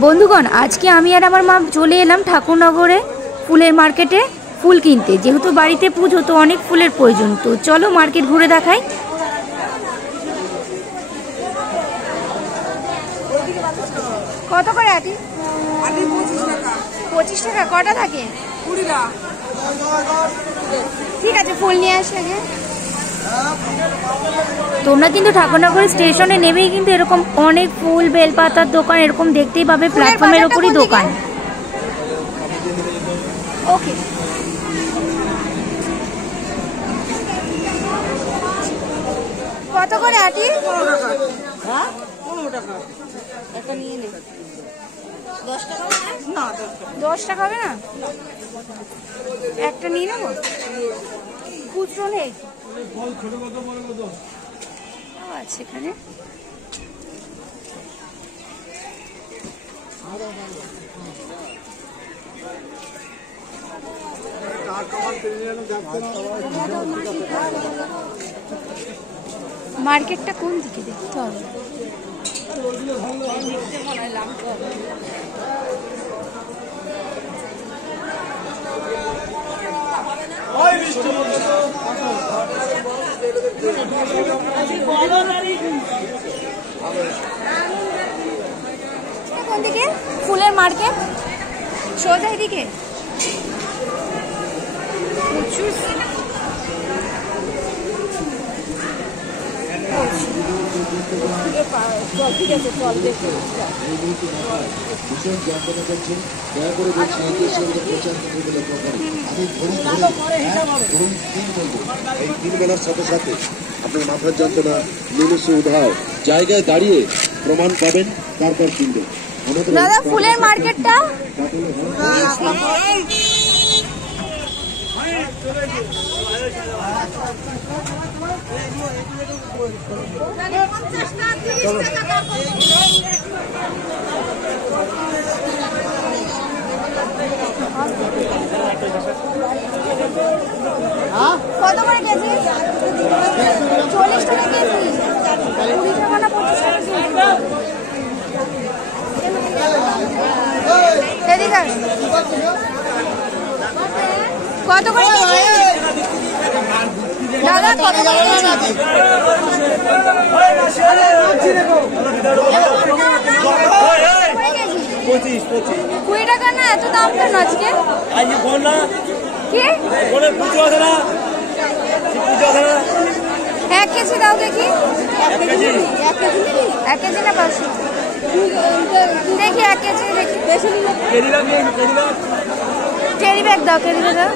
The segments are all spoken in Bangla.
বন্ধুগণ, আজকে আমি আর আমার মা চলে এলাম ঠাকুরনগরে ফুলের মার্কেটে ফুল কিনতে। যেহেতু বাড়িতে পুজো, তো অনেক ফুলের প্রয়োজন। তো চলো মার্কেট ঘুরে দেখাই। কত করে আটি? 25 টাকা। কটা থাকে? 20 টাকা। ঠিক আছে, ফুল নিয়ে আসি আগে। তোমরা কিন্তু ঠাকুরনগর স্টেশনে নেমেই কিন্তু এরকম অনেক ফুল, বেলপাতার দোকান এরকম দেখতেই পাবে। প্ল্যাটফর্মের উপরই দোকান। ওকে, কত করে আটি? 15 টাকা। একটা নিয়ে নে। 10 টাকা না? 10 টাকা হবে না? একটা নিয়ে নেবো। খুচরো নেই? আচ্ছা, এখানে মার্কেটটা কোন দিকে দেখতে হবে। কোন দিকে? ফুলের মার্কেট সোজা এদিকে। সাথে সাথে আপনার মাথার যন্ত্রণা নিমেষে উধাও, জায়গায় দাঁড়িয়ে প্রমাণ পাবেন, তারপর কিনবেন। দাদা, ফুলের মার্কেটটা কত করে কেজি? 40 টাকা কেজি। 20 টাকা না 25 টাকা কেজি? কত করে কেজি দাদা? কত করে কেজি? 20 টাকা না? এত দাম কেন আজকে? কি 1 কেজি দাও দেখি। 1 কেজি না 500? দেখি 1 কেজি দেখি। ক্যারি ব্যাগ দাও, ক্যারি ব্যাগ দাও।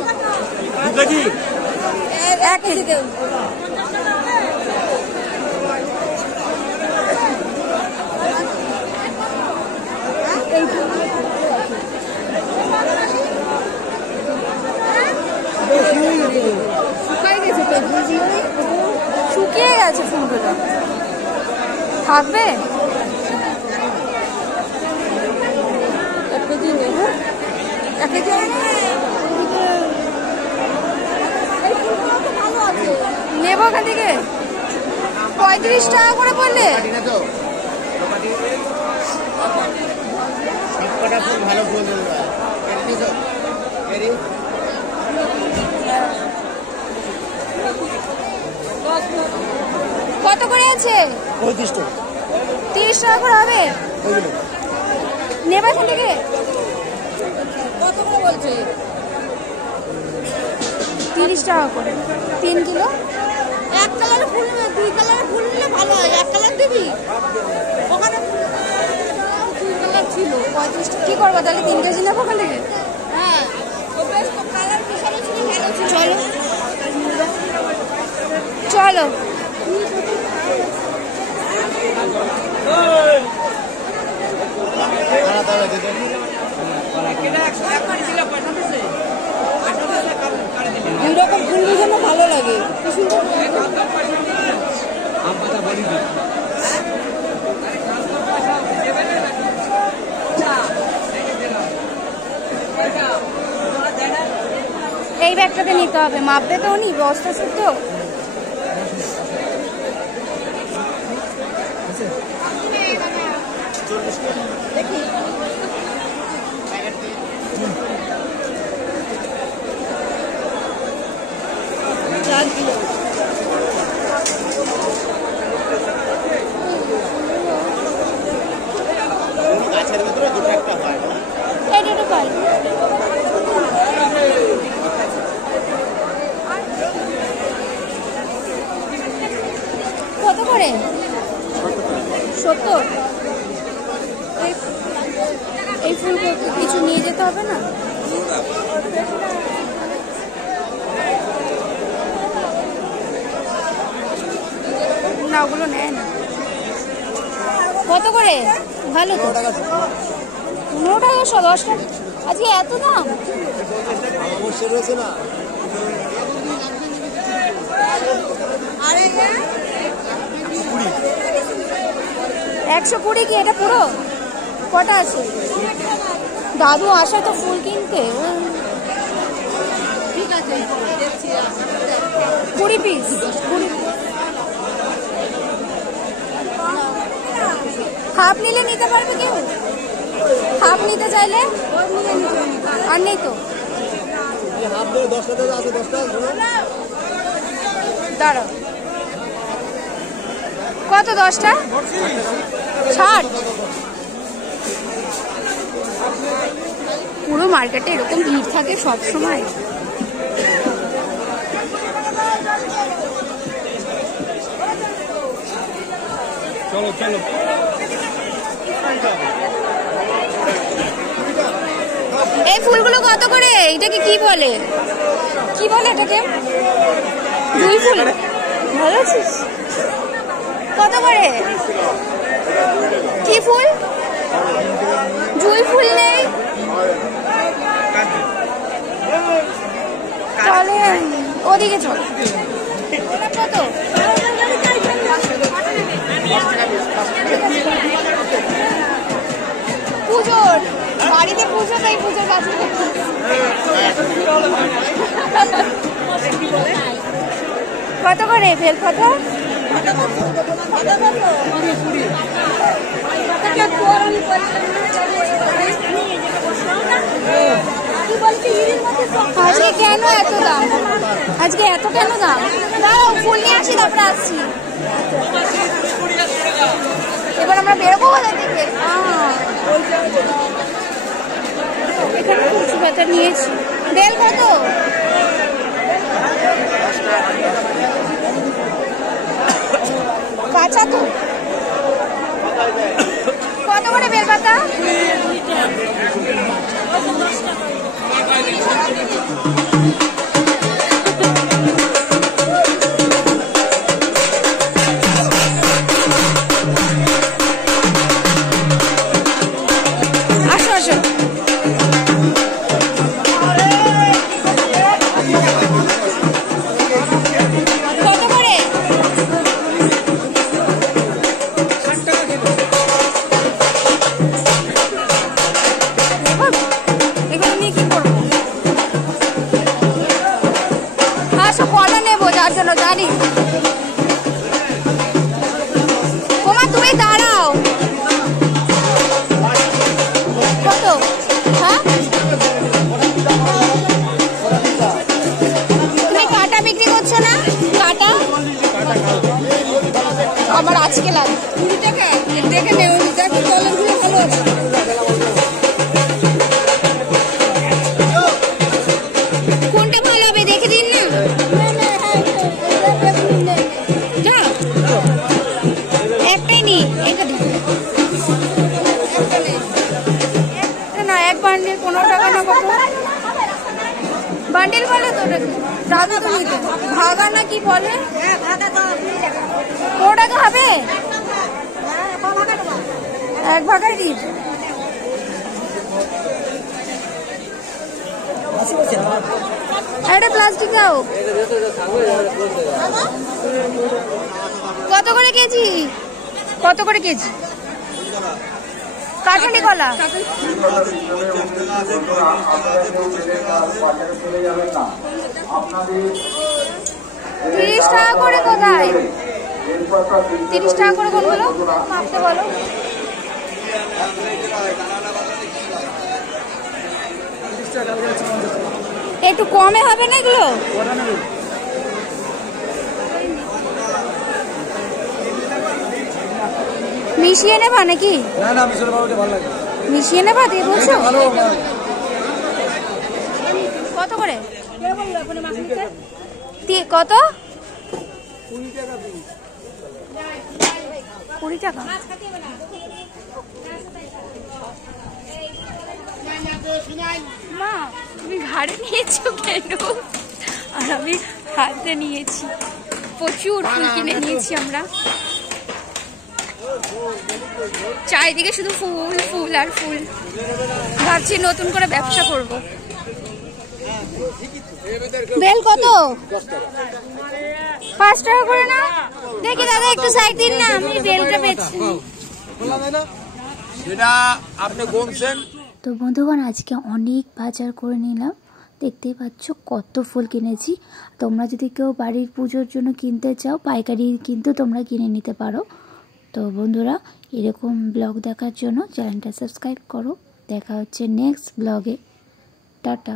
1 কেজি দাও। শুকিয়ে গেছে ফুলগুলো, থাকবে? 1 কেজি নেব। 1 কেজি নেবো ওখান থেকে। 35 টাকা করে পড়লে। কত করে আছে? 35 টাকা। 30 টাকা করে হবে। নেবা এখান থেকে? কত করে বলছে? 30 টাকা করে 3 কিলো। 1 কালারের ফুল নেবে? 2 কালারের ফুল নিলে ভালো হয়। 1 কালার দিবি? ওখানে 2 কালার ছিল। 35 টাকা। কি করবো তাহলে? 3 কেজি নেবো ওখান থেকে? হ্যাঁ, কালার মিশানো ছিল, ভালো ছিল। চলো চলো। এইরকম ফুল যেন ভালো লাগে। এই ব্যাগটাতে নিতে হবে, মাপবে তো উনি, বস্তা শুদ্ধ। দেখি এই ফুল কিছু নিয়ে যেতে হবে না? না, ওগুলো নেয় না। কত করে? ভালো তো। 15 টাকা 10 টাকা। আজকে এত দাম? 120 কি এটা পুরো? কটা আছে? দাদু আসা তো ফুল কিনতে। 20 পিস। হাফ নিলে নিতে পারবে কেউ? হাফ নিতে চাইলে? আর নেই তো। দাঁড়াও, কত? 10টা 60। পুরো মার্কেটে এরকম ভিড় থাকে সব সময়। চলো চলো। এই ফুলগুলো কত করে? এটাকে কি বলে? কি বলে এটাকে? জুঁই ফুল। ভালো আছিস? কত করে? কি ফুল? জুঁই ফুল নেই? তাহলে ওদিকে চল। কত? পুজোর বাড়িতে পুজো, তাই পুজোর কাছে কত করে বেলপাতা? আজকে কেন এত দাম? আজকে এত কেন দাম? দাঁড়াও, ফুল নিয়ে আসি, তারপরে আসছি। এবার আমরা বেরোবো ওদের দিকে। এখানে কচু পাতা নিয়েছি। বেল কত? কাঁচা তো। কত করে বেল পাতা? আসো আসো। কত করে? এগুলো নিয়ে কি করবো? আসো, কলা নেবো যার জন্য জানি। ওমা তুমি দাঁড়াও। কত? হ্যাঁ, তুমি কাটা বিক্রি করছো না? কাটা আমার আজকে লাগে 20 টাকা। দেখে নেও, দেখো কলারগুলো ভালো আছে। কোনটা ভালো হবে দেখে দিন না। যা, একটাই নি। এটা দিন না। এক বান্ডিল 15 টাকা না? কত বান্ডিল বলে তো? দাদু তো নিতে ভাগা না কি বলে? 15 টাকা হবে? এক ভাগাই দিন। এটা প্লাস্টিক দাও। কত করে কেজি? কত করে কেজি? কাঠালি কলা 30 টাকা করে। কোথায় 30 টাকা করে? কোনগুলো মাপতে বলো। একটু কমে হবে না এগুলো? মিশিয়ে নেবা নাকি? না না, মিশিয়ে ভালো লাগে। মিশিয়ে নেবা দিয়ে বলছো? কত করে? কত? 20 টাকা। মা তুমি ঘাড়ে নিয়েছো কেন? আর আমি হাতে নিয়েছি। প্রচুর ফুল কিনে নিয়েছি আমরা। চারিদিকে শুধু ফুল ফুল আর ফুল। ভাবছি নতুন করে ব্যবসা করব। বেল কত? 5 টাকা করে না? দেখি দাদা একটু সাইড দিন না, আমি বেলটা বেচছি। সেটা আপনি গুনছেন। তো বন্ধুগণ আজকে অনেক বাজার করে নিলাম, দেখতেই পাচ্ছ কত ফুল কিনেছি। তোমরা যদি কেউ বাড়ির পুজোর জন্য কিনতে চাও পাইকারি কিন্তু তোমরা কিনে নিতে পারো। তো বন্ধুরা এরকম ব্লগ দেখার জন্য চ্যানেলটা সাবস্ক্রাইব করো। দেখা হচ্ছে নেক্সট ব্লগে। টাটা।